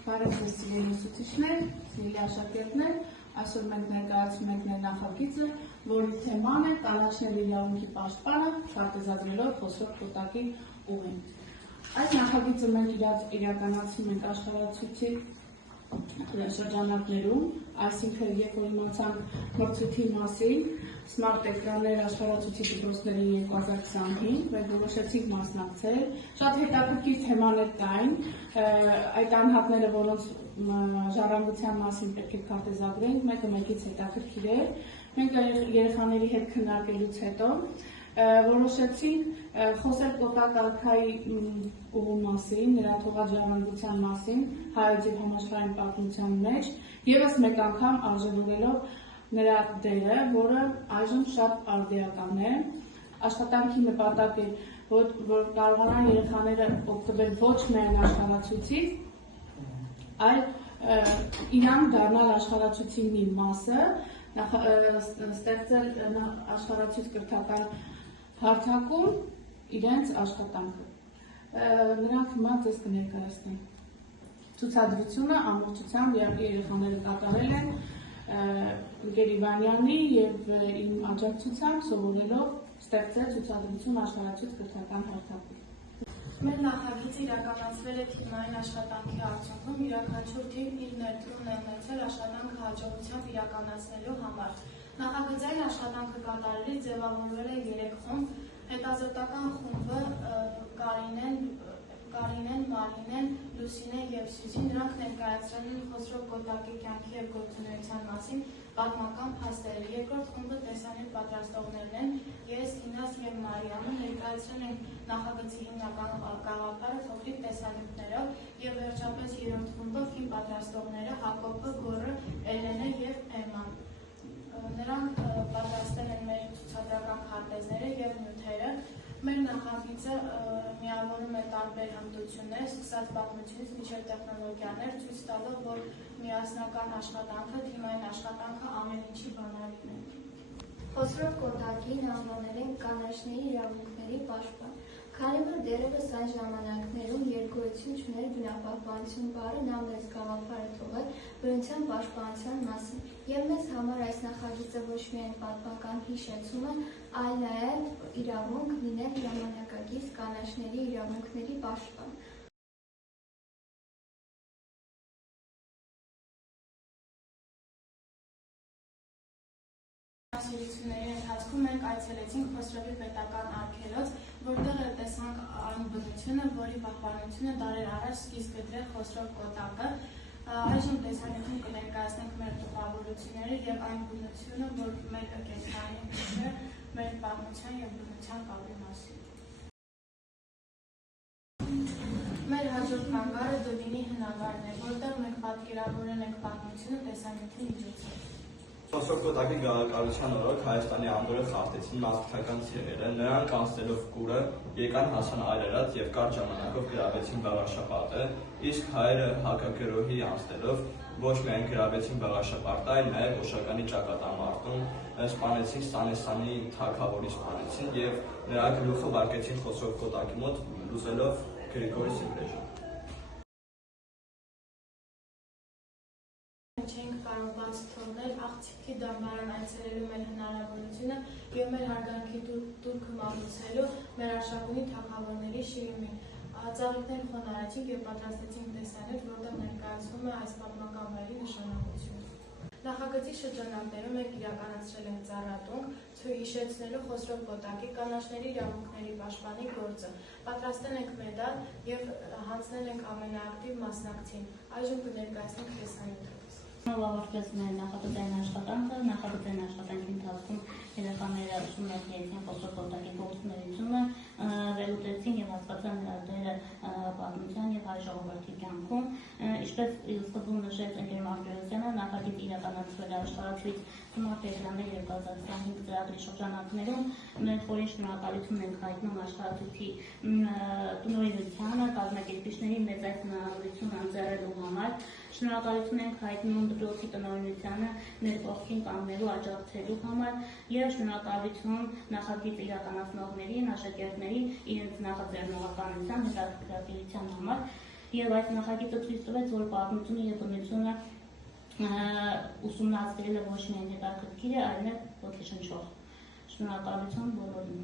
Բարև սիրելի ուսուցիչներ, սիրելի աշակերտներ, այսօր մենք ներկայացնում ենք մեր նախագիծը, որի թեման է կանաչների իրավունքի պաշտպանը, քարտեզագրելով Խոսրով Կոտակի ուղին։ Այս նախագիծը մենք իրականացնում ենք աշխարհացույցի շրջանակներում, այսինքն երբ որ իմացանք մրցույթի մասին, Smart էկրաններ աշխարհացույցի դպրոցների 2025, մենք որոշեցինք մասնակցել, շատ հետաքրքիր թեմաներ կային, այդ անհատները, որոնց ժառանգության մասին պետք է քարտեզագրենք, մեկը մեկից հետաքրքիր էր, մենք երեխաների հետ քննարկելուց հետո որոշեցինք խոսել Կոտակի ուղու մասին, նրա թողած ժառանգության մասին, հայոց և համաշխարհային պատմության մեջ, ևս մեկ անգամ արժևորելով նրա դերը, որը այժմ շատ արդիական է։ Աշխատանքի նպատակը, որ կարողանան երեխաները օգտվել ոչ միայն աշխարհացույցից, այլ իրանք դառնալ աշխարհացույցի մի մասը, ստեղծել աշխարհացույց կրթական հարթակում իրենց աշխատանքը։ Նրանք հիմա ձեզ կներկայացնեն ցուցադրությունը ամբողջությամբ երեխաները կատարել են Ընկեր Իվանյանի և իմ աջակցությամբ սովորելով ստեղծել ցուցադրություն աշխարհացույց կրթական հարթակում։ Մեր նախագիծը իրականացվել է թիմային աշխատանքի արդյունքում, յուրաքանչյուր թիմ իր ներդրումն է ունեցել աշխատանքը հաջողությամբ իրականացնելու համար։ Նախագծային աշխատանքը կատարելիս ձևավորվել է 3 խումբ, հետազոտական խումբը Կարինեն, Մարինեն, Լուսինեն և Սյուզին, նրանք ներկայացրել են Խոսրով Կոտակի կյանքի և գործունեության մասին պատմական փաստերը։ Երկրորդ խումբը տեսանյութ պատրաստողներն են, ես, Ինաս և Մարիամը ներկայացրել են նախագծի հիմնական գաղափարը փոքրիկ տեսանյութներով և վերջապես երրորդ խումբը ֆիլմ պատրաստողները Հակոբը, Գոռը, Էլենը և Էմման։ Նրանք պատրաստել են մեր ցուցադրական քարտեզները և նյութերը։ Մեր նախագիծը միավորում է տարբեր հմտություններ, սկսած պատմությունից մինչև տեխնոլոգիաներ, ցույց տալով, որ միասնական աշխատանքը, թիմային աշխատանքը ամեն ինչի բանալին է։ Խոսրով Կոտակին անվանել են կանաչների իրավունքների պաշտպան, քանի որ դեռևս այն ժամանակներում երգոյություն չուներ բնապահպանություն բառը, նա մեծ գաղափար է թողել բնության պաշտպանության մասին, և մեզ համար այս նախագիծը ոչ միայն պատմական հիշեցում է, այլ նաև իրավունք լինել ժամանակակից կանաչների իրավունքների պաշտպան։ Ուսումնասիրությունների ընթացքում մենք այցելեցինք Խոսրովի պետական արգելոց, որտեղ տեսանք այն բնությունը, որի պահպանությունը դարեր առաջ սկիզբ կդրել Խոսրով Կոտակը։ Այժմ տեսանյութում կներկայացնենք մեր տպավորությունները և այն բնությունը, որ մեր կենցաղային է մեր պատմության և բնության կապի մասին։ Մեր հաջորդ կանգառը Դվինի հնագարն է, որտեղ մենք պատկերավորել ենք պատմությունը տեսանյութի միջոցով։ Խոսրով Կոտակի գաղափարության օրոք Հայաստանի անդորը խախտեցին մասնագիտական ցեղերը, նրանք անցնելով կուրը եկան հասան Այրարատ և կարճ ժամանակով գրավեցին Բաղաշապատը, իսկ հայերը հակագրոհի անցնելով ոչ միայն գրավեցին Բաղաշապատը, այլ նաև Օշականի ճակատամարտում սպանեցին Սանեսանի թագավորի սպանեցին և նրա գլուխը վարկեցին Խոսրով Կոտակի մոտ լուծելով Գրիգորի Սիպրեժը։ Չենք կարող բաց թողնել աղջիկի դամբարան այցելելու մեր հնարավորությունը և մեր հարգանքի տուրքը մատուցելու մեր արշակունի թագավորների շիրիմին։ Ծաղիկներ խոնարհեցինք և պատրաստեցինք տեսանյութ, որտեղ ներկայացվում է այս պատմական վայրի նշանակությունը։ Նախագծի շրջանակներում մենք իրականացրել ենք ծառատունք, հիշեցնելու Խոսրով Կոտակի կանաչների իրավունքների պաշտպանի գործը։ Պատրաստել ենք մեդալ և հանձնել ենք ամենաակտիվ մասնակցին։ Այժմ կներկայացնենք տեսանյութը։ Ավարտվեց մեր նախագծային աշխատանքը, նախագծային աշխատանքի ընթացքում երեխաները ուսումնասիրեցին Խոսրով Կոտակի գործունեությունը, վերլուծեցին և հասկացան նրա դերը պատմության և հայ ժողովրդի կյանքում։ Ինչպես սկզբում նշեց ընկեր Մարտիրոսյանը, նախագիծը իրականացվել է աշխարհացույց Smart էկրաններ 2025 ծրագրի շրջանակներում։ Մենք խորին շնորհակալություն ենք հայտնում աշխարհացույցի տնօրինությանը, կազմակերպիչներին մեծ այս հնարավորություն ընձեռելու համար։ Շնորհակալություն ենք հայտնում դպրոցի տնօրինությանը մեր կողքին կանգնելու, աջակցելու համար և շնորհակալություն նախագիծը իրականացնողներին, աշակերտներին իրենց նախաձեռնողականության, հետաքրքրասիրության համար։ եւ այս նախագիծը ցույց տվեց, որ պատմությունը եւ բնությունը ուսումնասիրելը ոչ միայն հետաքրքիր է, այլև ոգեշնչող։ Շնորհակալություն բոլորին։